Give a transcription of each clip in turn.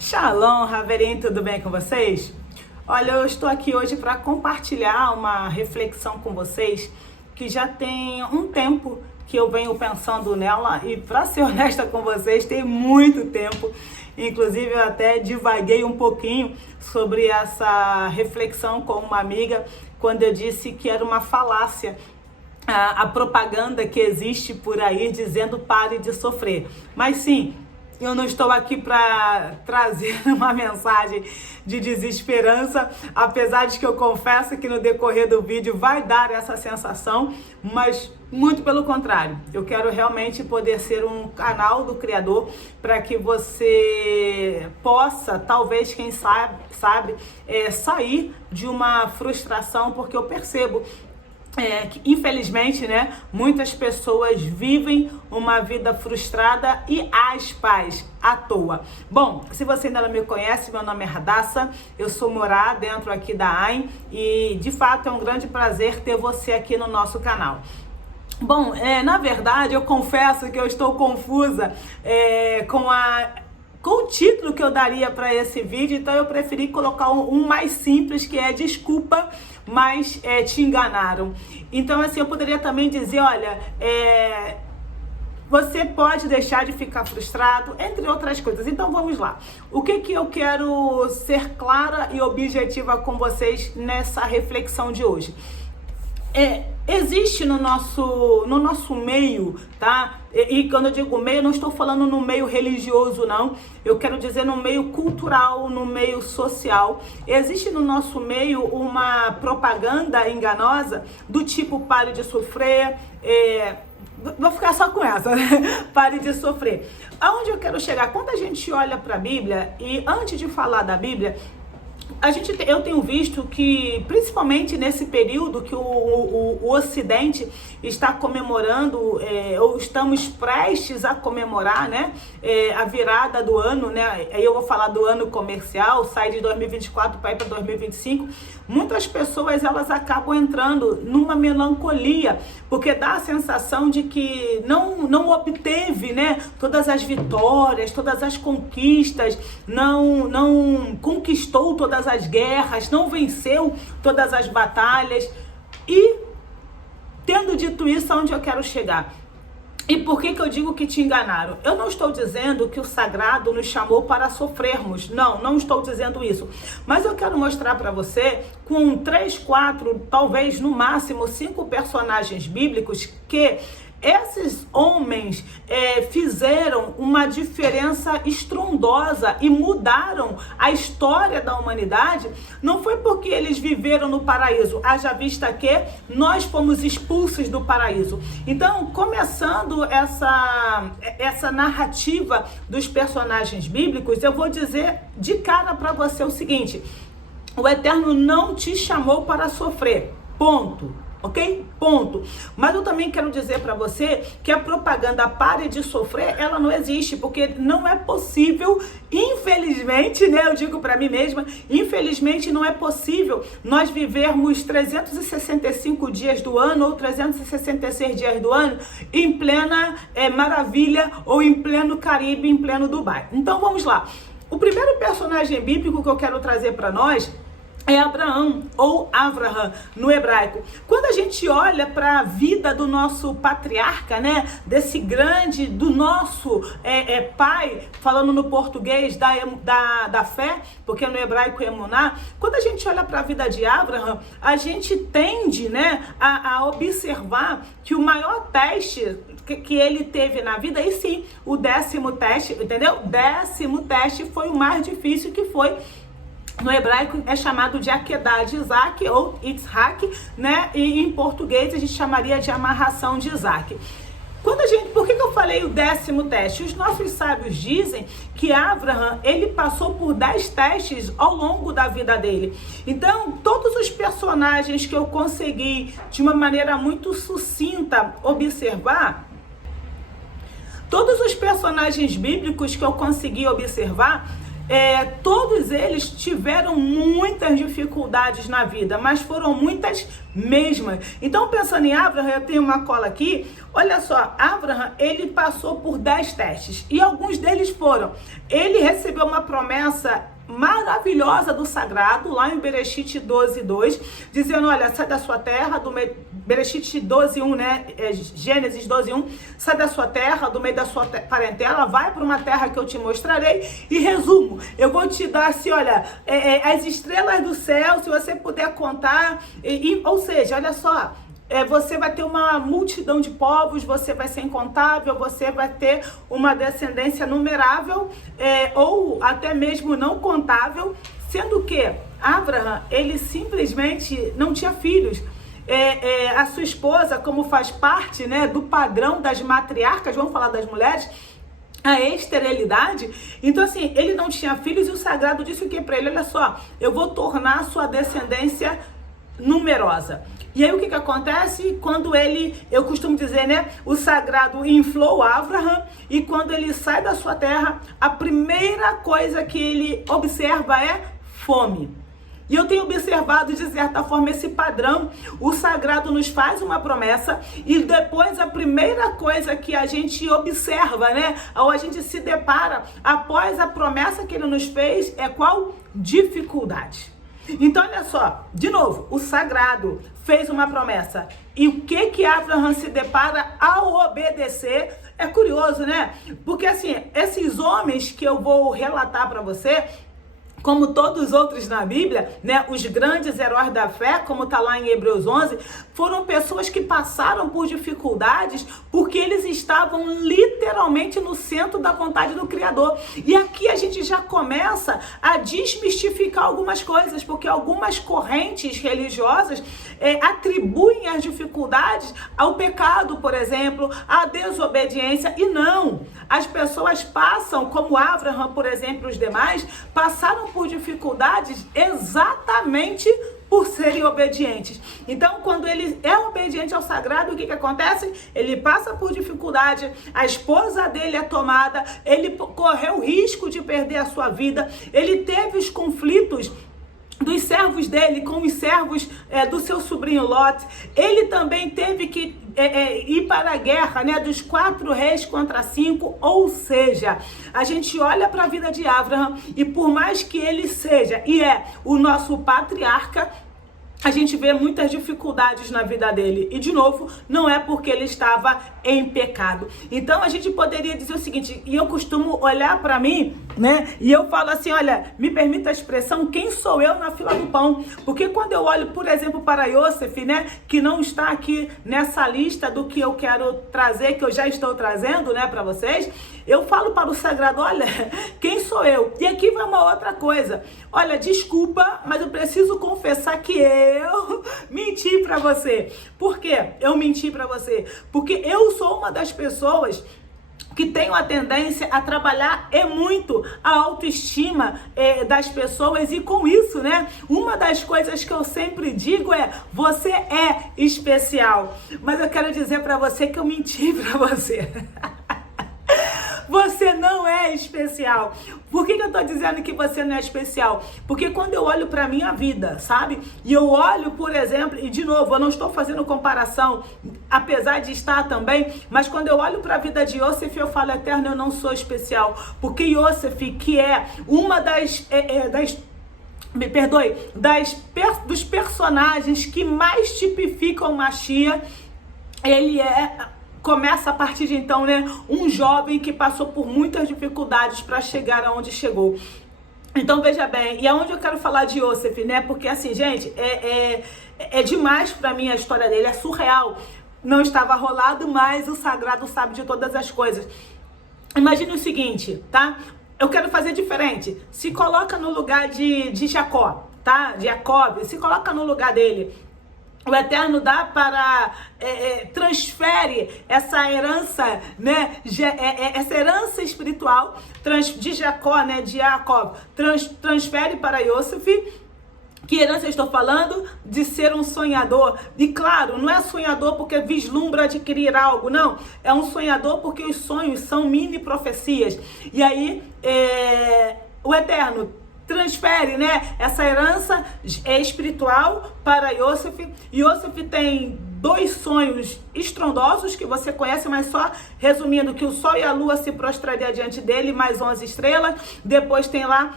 Shalom, Raverim, tudo bem com vocês? Olha, eu estou aqui hoje para compartilhar uma reflexão com vocês que já tem um tempo que eu venho pensando nela e, para ser honesta com vocês, tem muito tempo. Inclusive, eu até divaguei um pouquinho sobre essa reflexão com uma amiga quando eu disse que era uma falácia a propaganda que existe por aí dizendo pare de sofrer. Mas sim, eu não estou aqui para trazer uma mensagem de desesperança, apesar de que eu confesso que no decorrer do vídeo vai dar essa sensação, mas muito pelo contrário. Eu quero realmente poder ser um canal do Criador para que você possa, talvez, quem sabe, sair de uma frustração, porque eu percebo que, infelizmente, né, muitas pessoas vivem uma vida frustrada e à toa. Bom, se você ainda não me conhece, meu nome é Radassa, eu sou Morá dentro aqui da AIM e, de fato, é um grande prazer ter você aqui no nosso canal. Bom, na verdade, eu confesso que eu estou confusa com o título que eu daria para esse vídeo, então eu preferi colocar um mais simples, que é desculpa, mas te enganaram. Então, assim, eu poderia também dizer, olha, você pode deixar de ficar frustrado, entre outras coisas. Então, vamos lá. O que eu quero ser clara e objetiva com vocês nessa reflexão de hoje? Existe no nosso meio, tá? E quando eu digo meio, eu não estou falando no meio religioso, não. Eu quero dizer no meio cultural, no meio social. Existe no nosso meio uma propaganda enganosa do tipo pare de sofrer, vou ficar só com essa, né? Pare de sofrer. Aonde eu quero chegar? Quando a gente olha para a Bíblia, e antes de falar da Bíblia, eu tenho visto que, principalmente nesse período que o Ocidente está comemorando, ou estamos prestes a comemorar, né, a virada do ano, né, aí eu vou falar do ano comercial, sai de 2024 para ir para 2025, muitas pessoas elas acabam entrando numa melancolia, porque dá a sensação de que não obteve, né, todas as vitórias, todas as conquistas, não conquistou todas as guerras, não venceu todas as batalhas. E, tendo dito isso, aonde eu quero chegar? E por que eu digo que te enganaram? Eu não estou dizendo que o sagrado nos chamou para sofrermos. Não estou dizendo isso. Mas eu quero mostrar para você, com 3, 4, talvez no máximo 5 personagens bíblicos, que esses homens fizeram uma diferença estrondosa e mudaram a história da humanidade. Não foi porque eles viveram no paraíso, haja vista que nós fomos expulsos do paraíso. Então, começando essa narrativa dos personagens bíblicos, eu vou dizer de cara para você o seguinte: o Eterno não te chamou para sofrer, ponto. Ok? Ponto. Mas eu também quero dizer para você que a propaganda pare de sofrer, ela não existe, porque não é possível, infelizmente, né? Eu digo para mim mesma, infelizmente não é possível nós vivermos 365 dias do ano ou 366 dias do ano em plena maravilha ou em pleno Caribe, em pleno Dubai. Então vamos lá. O primeiro personagem bíblico que eu quero trazer para nós é Abraão, ou Avraham, no hebraico. Quando a gente olha para a vida do nosso patriarca, né, do nosso pai, falando no português da fé, porque no hebraico é emuná, quando a gente olha para a vida de Avraham, a gente tende, né, a observar que o maior teste que ele teve na vida, e sim, o 10º teste, entendeu? 10º teste foi o mais difícil, que foi, no hebraico é chamado de Akedah de Isaac, ou Yitzhak, né? E em português a gente chamaria de amarração de Isaac. Por que eu falei o 10º teste? Os nossos sábios dizem que Avraham, ele passou por 10 testes ao longo da vida dele. Então, todos os personagens que eu consegui, de uma maneira muito sucinta, observar, todos os personagens bíblicos que eu consegui observar, todos eles tiveram muitas dificuldades na vida, mas foram muitas mesmas. Então, pensando em Abraham, eu tenho uma cola aqui. Olha só, Abraham, ele passou por 10 testes e alguns deles foram: ele recebeu uma promessa maravilhosa do sagrado, lá em Bereshit 12:2, dizendo: olha, sai da sua terra, do meio, Bereshit 12:1, né, Gênesis 12:1, sai da sua terra, do meio da sua parentela, vai para uma terra que eu te mostrarei, e resumo, eu vou te dar assim, olha, as estrelas do céu, se você puder contar, ou seja, olha só, você vai ter uma multidão de povos, você vai ser incontável, você vai ter uma descendência numerável, ou até mesmo não contável, sendo que Abraham, ele simplesmente não tinha filhos. A sua esposa, como faz parte, né, do padrão das matriarcas, vamos falar das mulheres, a esterilidade, então assim, ele não tinha filhos e o sagrado disse o que para ele? Olha só, eu vou tornar a sua descendência numerosa. E aí o que acontece? Quando eu costumo dizer, né, o sagrado inflou Abraham, e quando ele sai da sua terra, a primeira coisa que ele observa é fome. E eu tenho observado, de certa forma, esse padrão. O sagrado nos faz uma promessa e depois a primeira coisa que a gente observa, né, ou a gente se depara após a promessa que ele nos fez é qual? Dificuldade. Então, olha só, de novo, o sagrado fez uma promessa. E o que Abraham se depara ao obedecer? É curioso, né? Porque assim, esses homens que eu vou relatar para você, como todos os outros na Bíblia, né, os grandes heróis da fé, como está lá em Hebreus 11, foram pessoas que passaram por dificuldades porque eles estavam literalmente no centro da vontade do Criador. E aqui a gente já começa a desmistificar algumas coisas, porque algumas correntes religiosas atribuem as dificuldades ao pecado, por exemplo, à desobediência, e não. As pessoas passam, como Abraham, por exemplo, e os demais, passaram por dificuldades exatamente por serem obedientes. Então, quando ele é obediente ao sagrado, o que acontece? Ele passa por dificuldade, a esposa dele é tomada, ele correu o risco de perder a sua vida, ele teve os conflitos dos servos dele com os servos do seu sobrinho Lot. Ele também teve que ir para a guerra, né, dos 4 reis contra 5, ou seja, a gente olha para a vida de Abraham e por mais que ele seja e é o nosso patriarca, a gente vê muitas dificuldades na vida dele. E, de novo, não é porque ele estava em pecado. Então, a gente poderia dizer o seguinte, e eu costumo olhar para mim, né? E eu falo assim, olha, me permita a expressão, quem sou eu na fila do pão? Porque quando eu olho, por exemplo, para Yosef, né? Que não está aqui nessa lista do que eu quero trazer, que eu já estou trazendo, né, para vocês, eu falo para o sagrado, olha, quem sou eu? E aqui vai uma outra coisa. Olha, desculpa, mas eu preciso confessar que eu menti para você. Por quê? Eu menti para você. Porque eu sou uma das pessoas que tenho a tendência a trabalhar muito a autoestima das pessoas, e com isso, né, uma das coisas que eu sempre digo é, você é especial. Mas eu quero dizer para você que eu menti para você. Você não é especial. Por que eu tô dizendo que você não é especial? Porque quando eu olho pra minha vida, sabe? E eu olho, por exemplo, e de novo, eu não estou fazendo comparação, apesar de estar também, mas quando eu olho pra vida de Yosef, eu falo, Eterno, eu não sou especial. Porque Yosef, que é uma dos personagens que mais tipicam Mashiach, ele começa a partir de então, né, um jovem que passou por muitas dificuldades para chegar aonde chegou. Então, veja bem, e aonde eu quero falar de Yosef, né, porque assim, gente, é demais para mim a história dele, é surreal. Não estava rolado, mas o sagrado sabe de todas as coisas. Imagine o seguinte, tá? Eu quero fazer diferente. Se coloca no lugar de Jacó, tá? De Jacob, se coloca no lugar dele. O Eterno dá para, transfere essa herança, né, essa herança espiritual de Jacó, né, de Jacob, transfere para Yosef. Que herança eu estou falando? De ser um sonhador. E claro, não é sonhador porque vislumbra adquirir algo, não. É um sonhador porque os sonhos são mini profecias. E aí, o Eterno transfere, né, essa herança espiritual para Yosef. Yosef tem 2 sonhos estrondosos que você conhece, mas só resumindo, que o sol e a lua se prostrariam diante dele, mais 11 estrelas. Depois tem lá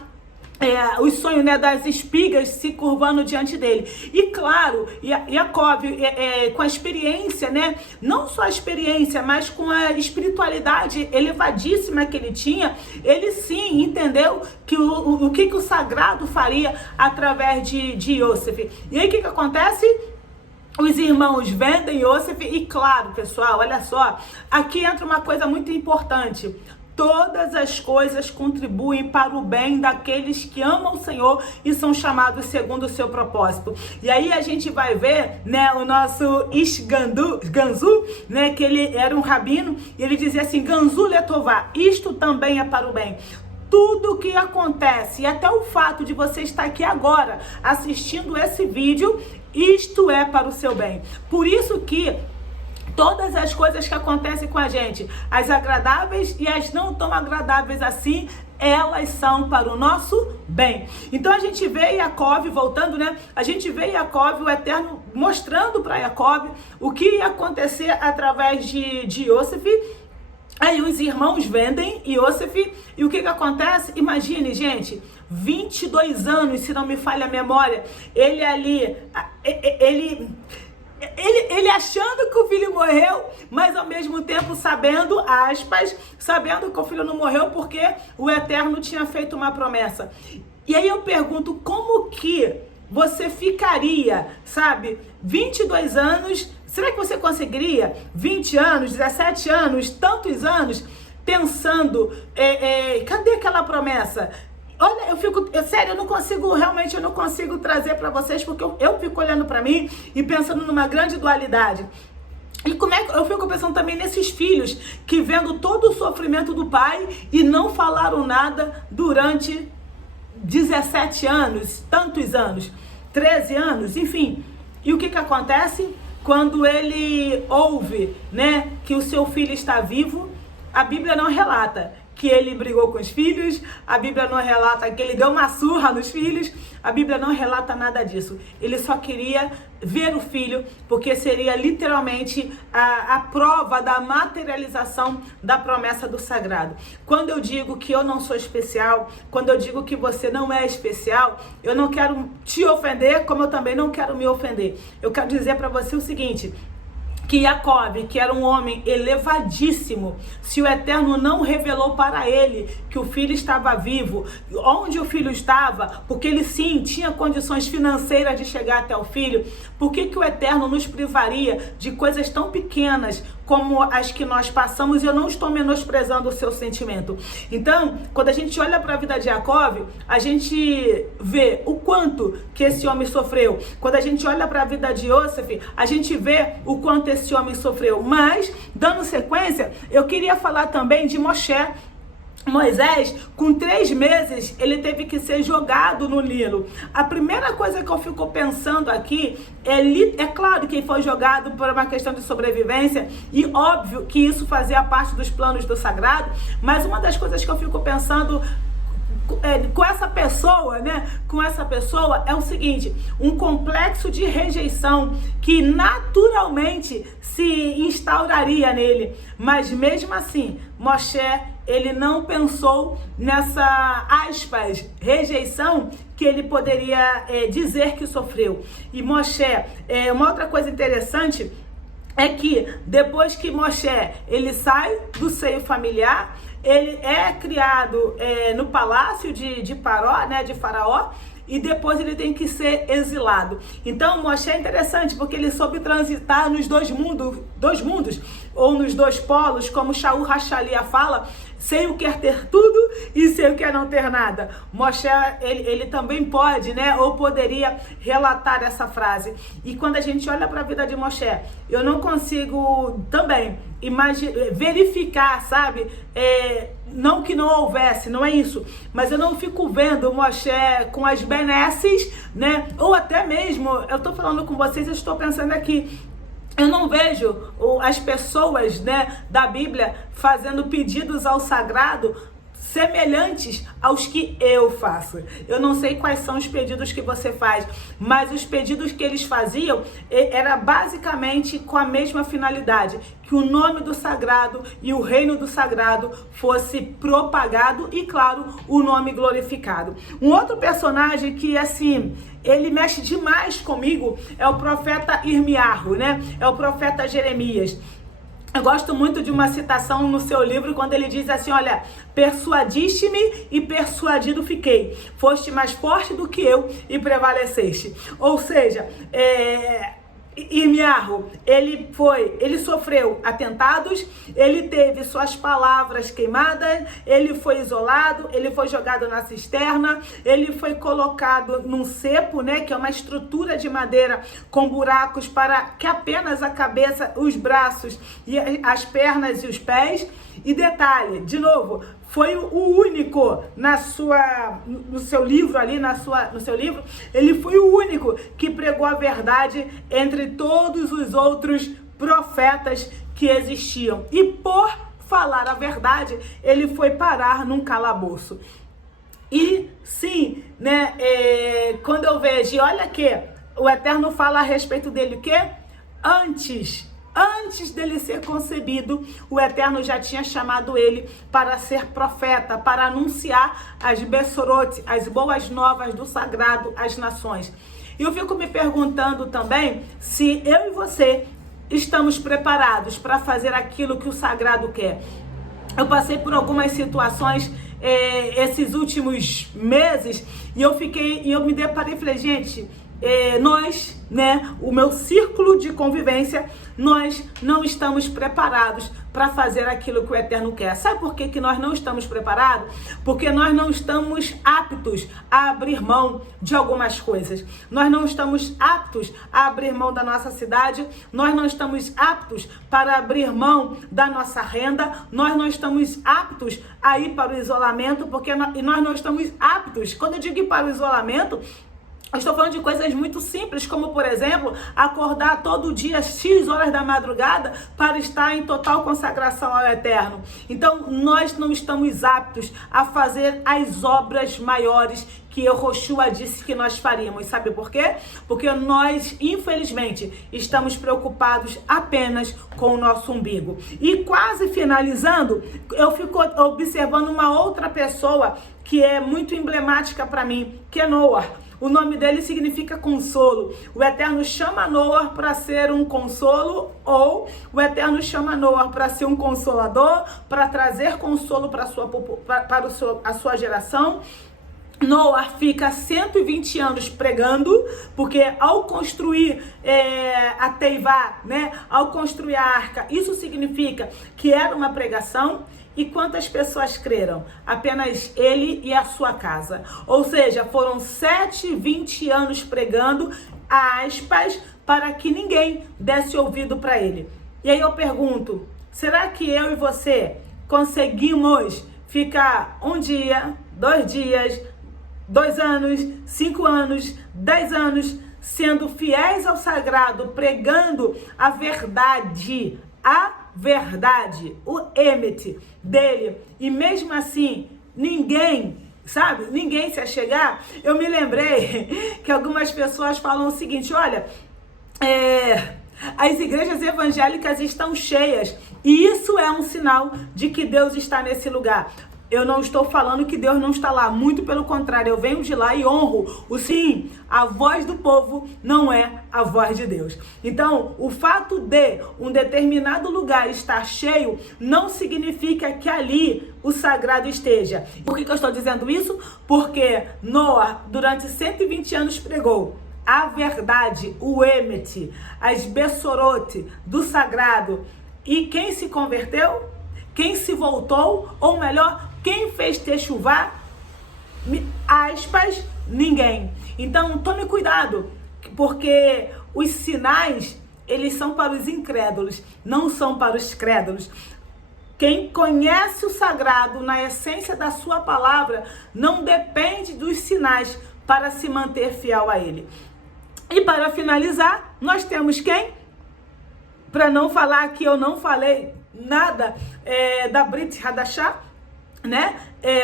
os sonhos, né, das espigas se curvando diante dele. E claro, Jacob, com a experiência, né, não só a experiência, mas com a espiritualidade elevadíssima que ele tinha, ele sim entendeu que o que o sagrado faria através de Yosef. E aí o que acontece? Os irmãos vendem Yosef e claro, pessoal, olha só, aqui entra uma coisa muito importante. Todas as coisas contribuem para o bem daqueles que amam o Senhor e são chamados segundo o seu propósito. E aí a gente vai ver, né, o nosso Ish Ganzu, né, que ele era um rabino, e ele dizia assim, Ganzu letová, isto também é para o bem. Tudo que acontece, e até o fato de você estar aqui agora assistindo esse vídeo, isto é para o seu bem. Por isso que todas as coisas que acontecem com a gente, as agradáveis e as não tão agradáveis assim, elas são para o nosso bem. Então a gente vê Jacob, voltando, né? A gente vê Jacob, o Eterno, mostrando para Jacob o que ia acontecer através de Yosef. Aí os irmãos vendem Yosef e o que acontece? Imagine, gente, 22 anos, se não me falha a memória, ele ali, ele achando que o filho morreu, mas ao mesmo tempo sabendo, aspas, sabendo que o filho não morreu porque o Eterno tinha feito uma promessa. E aí eu pergunto, como que você ficaria, sabe, 22 anos, será que você conseguiria 20 anos, 17 anos, tantos anos, pensando, cadê aquela promessa? Olha, sério, eu não consigo trazer para vocês, porque eu fico olhando para mim e pensando numa grande dualidade. E como é que eu fico pensando também nesses filhos que vendo todo o sofrimento do pai e não falaram nada durante 17 anos, tantos anos, 13 anos, enfim. E o que acontece? Quando ele ouve, né, que o seu filho está vivo, a Bíblia não relata que ele brigou com os filhos, a Bíblia não relata que ele deu uma surra nos filhos, a Bíblia não relata nada disso. Ele só queria ver o filho, porque seria literalmente a prova da materialização da promessa do sagrado. Quando eu digo que eu não sou especial, quando eu digo que você não é especial, eu não quero te ofender, como eu também não quero me ofender. Eu quero dizer para você o seguinte, que Jacob, que era um homem elevadíssimo, se o Eterno não revelou para ele que o filho estava vivo, onde o filho estava, porque ele sim tinha condições financeiras de chegar até o filho, por que o Eterno nos privaria de coisas tão pequenas como as que nós passamos? E eu não estou menosprezando o seu sentimento. Então, quando a gente olha para a vida de Jacob, a gente vê o quanto que esse homem sofreu. Quando a gente olha para a vida de Yosef, a gente vê o quanto esse homem sofreu. Mas, dando sequência, eu queria falar também de Moshe. Moisés, com 3 meses, ele teve que ser jogado no Nilo. A primeira coisa que eu fico pensando aqui é claro que ele foi jogado por uma questão de sobrevivência e óbvio que isso fazia parte dos planos do sagrado, mas uma das coisas que eu fico pensando com essa pessoa, né? Com essa pessoa é o seguinte, um complexo de rejeição que naturalmente se instauraria nele, mas mesmo assim, Moshe, ele não pensou nessa, aspas, rejeição que ele poderia dizer que sofreu. E Moshe, uma outra coisa interessante é que depois que Moshe, ele sai do seio familiar, ele é criado no palácio de Paró, né, de Faraó, e depois ele tem que ser exilado. Então, Moshe é interessante porque ele soube transitar nos dois mundos, ou nos 2 polos, como Shaul Hachalia fala, sei o que é ter tudo e sei o que é não ter nada. Moshe, ele também pode, né, ou poderia relatar essa frase. E quando a gente olha para a vida de Moshe, eu não consigo também verificar, sabe, não que não houvesse, não é isso, mas eu não fico vendo Moshe com as benesses, né, ou até mesmo, eu estou falando com vocês, eu estou pensando aqui, eu não vejo as pessoas, né, da Bíblia fazendo pedidos ao sagrado semelhantes aos que eu faço. Eu não sei quais são os pedidos que você faz, mas os pedidos que eles faziam era basicamente com a mesma finalidade, que o nome do sagrado e o reino do sagrado fosse propagado e, claro, o nome glorificado. Um outro personagem que, assim, ele mexe demais comigo é o profeta Irmiarro, né? É o profeta Jeremias. Eu gosto muito de uma citação no seu livro, quando ele diz assim, olha, persuadiste-me e persuadido fiquei. Foste mais forte do que eu e prevaleceste. Ou seja, Irmiarro, ele sofreu atentados, ele teve suas palavras queimadas, ele foi isolado, ele foi jogado na cisterna, ele foi colocado num cepo, né, que é uma estrutura de madeira com buracos para que apenas a cabeça, os braços, e as pernas e os pés. E detalhe, de novo, foi o único no seu livro ali, no seu livro, ele foi o único que pregou a verdade entre todos os outros profetas que existiam. E por falar a verdade, ele foi parar num calabouço. E sim, né, quando eu vejo, olha que o Eterno fala a respeito dele o quê? Antes dele ser concebido, o Eterno já tinha chamado ele para ser profeta, para anunciar as Bessorot, as boas novas do sagrado às nações. E eu fico me perguntando também se eu e você estamos preparados para fazer aquilo que o sagrado quer. Eu passei por algumas situações esses últimos meses e eu me deparei e falei, gente, nós, né, o meu círculo de convivência, nós não estamos preparados para fazer aquilo que o Eterno quer. Sabe por que nós não estamos preparados? Porque nós não estamos aptos a abrir mão de algumas coisas. Nós não estamos aptos a abrir mão da nossa cidade, nós não estamos aptos para abrir mão da nossa renda, nós não estamos aptos a ir para o isolamento, porque nós não estamos aptos. Quando eu digo ir para o isolamento, eu estou falando de coisas muito simples, como, por exemplo, acordar todo dia às X horas da madrugada para estar em total consagração ao Eterno. Então, nós não estamos aptos a fazer as obras maiores que Yehoshua disse que nós faríamos. Sabe por quê? Porque nós, infelizmente, estamos preocupados apenas com o nosso umbigo. E quase finalizando, eu fico observando uma outra pessoa que é muito emblemática para mim, que é Noah. O nome dele significa consolo. O Eterno chama Noah para ser um consolo, ou o Eterno chama Noah para ser um consolador, para trazer consolo para a sua geração. Noah fica 120 anos pregando, porque ao construir a Teivá, né, ao construir a arca, isso significa que era uma pregação. E quantas pessoas creram? Apenas ele e a sua casa. Ou seja, foram 20 anos pregando, aspas, para que ninguém desse ouvido para ele. E aí eu pergunto, será que eu e você conseguimos ficar um dia, 2 dias, 2 anos, 5 anos, 10 anos, sendo fiéis ao sagrado, pregando a verdade, o emet dele, e mesmo assim ninguém se achegar? Eu me lembrei que algumas pessoas falam o seguinte, olha, as igrejas evangélicas estão cheias, e isso é um sinal de que Deus está nesse lugar. Eu não estou falando que Deus não está lá, muito pelo contrário, eu venho de lá e honro. A voz do povo não é a voz de Deus. Então, o fato de um determinado lugar estar cheio não significa que ali o sagrado esteja. Por que eu estou dizendo isso? Porque Noah, durante 120 anos, pregou a verdade, o emet, as bessorot do sagrado. E quem se converteu? Quem se voltou? Ou melhor, quem fez techuvá? Aspas, ninguém. Então, tome cuidado, porque os sinais, eles são para os incrédulos, não são para os crédulos. Quem conhece o sagrado na essência da sua palavra, não depende dos sinais para se manter fiel a ele. E para finalizar, nós temos quem? Para não falar que eu não falei nada da Brit Hadashah, né?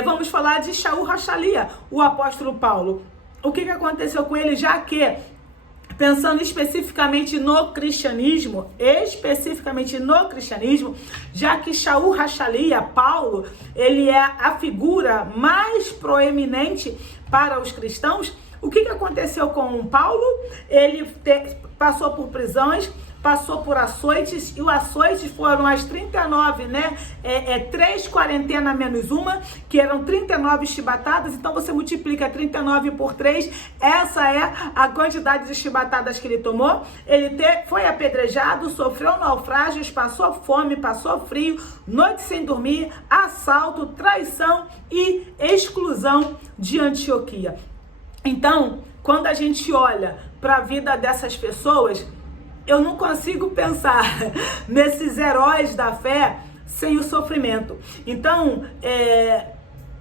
Vamos falar de Shaul Hachalia, o apóstolo Paulo. O que aconteceu com ele, já que, pensando especificamente no cristianismo, já que Shaul Hachalia, Paulo, ele é a figura mais proeminente para os cristãos. O que aconteceu com Paulo? Ele passou por prisões, passou por açoites, e os açoites foram as 39, né? 3 quarentenas menos uma, que eram 39 chibatadas. Então você multiplica 39 por 3, essa é a quantidade de chibatadas que ele tomou. Ele foi apedrejado, sofreu naufrágios, passou fome, passou frio, noite sem dormir, assalto, traição e exclusão de Antioquia. Então, quando a gente olha para a vida dessas pessoas, eu não consigo pensar nesses heróis da fé sem o sofrimento. Então,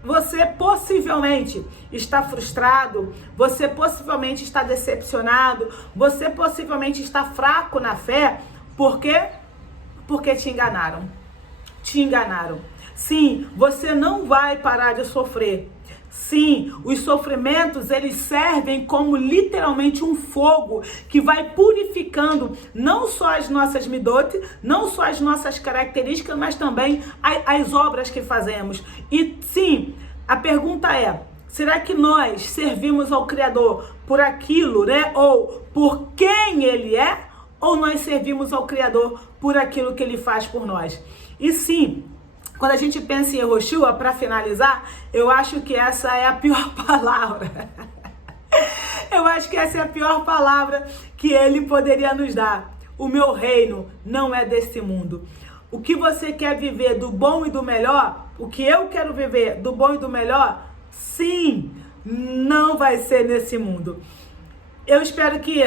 você possivelmente está frustrado, você possivelmente está decepcionado, você possivelmente está fraco na fé. Por quê? Porque te enganaram. Te enganaram. Sim, você não vai parar de sofrer. Sim, os sofrimentos, eles servem como literalmente um fogo que vai purificando não só as nossas midot, não só as nossas características, mas também as obras que fazemos. E sim, a pergunta é, será que nós servimos ao Criador por aquilo, né? Ou por quem Ele é? Ou nós servimos ao Criador por aquilo que Ele faz por nós? E sim, quando a gente pensa em Yehoshua, para finalizar, eu acho que essa é a pior palavra. Eu acho que essa é a pior palavra que ele poderia nos dar. O meu reino não é desse mundo. O que você quer viver do bom e do melhor, o que eu quero viver do bom e do melhor, sim, não vai ser nesse mundo. Eu espero que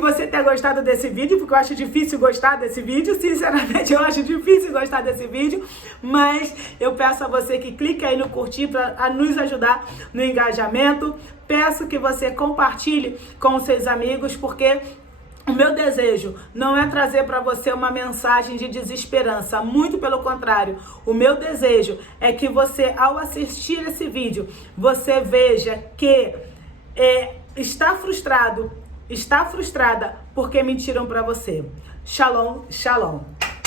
você tenha gostado desse vídeo, porque eu acho difícil gostar desse vídeo. Sinceramente, eu acho difícil gostar desse vídeo, mas eu peço a você que clique aí no curtir para nos ajudar no engajamento. Peço que você compartilhe com os seus amigos, porque o meu desejo não é trazer para você uma mensagem de desesperança, muito pelo contrário. O meu desejo é que você, ao assistir esse vídeo, você veja que está frustrado, está frustrada porque mentiram para você. Shalom, shalom.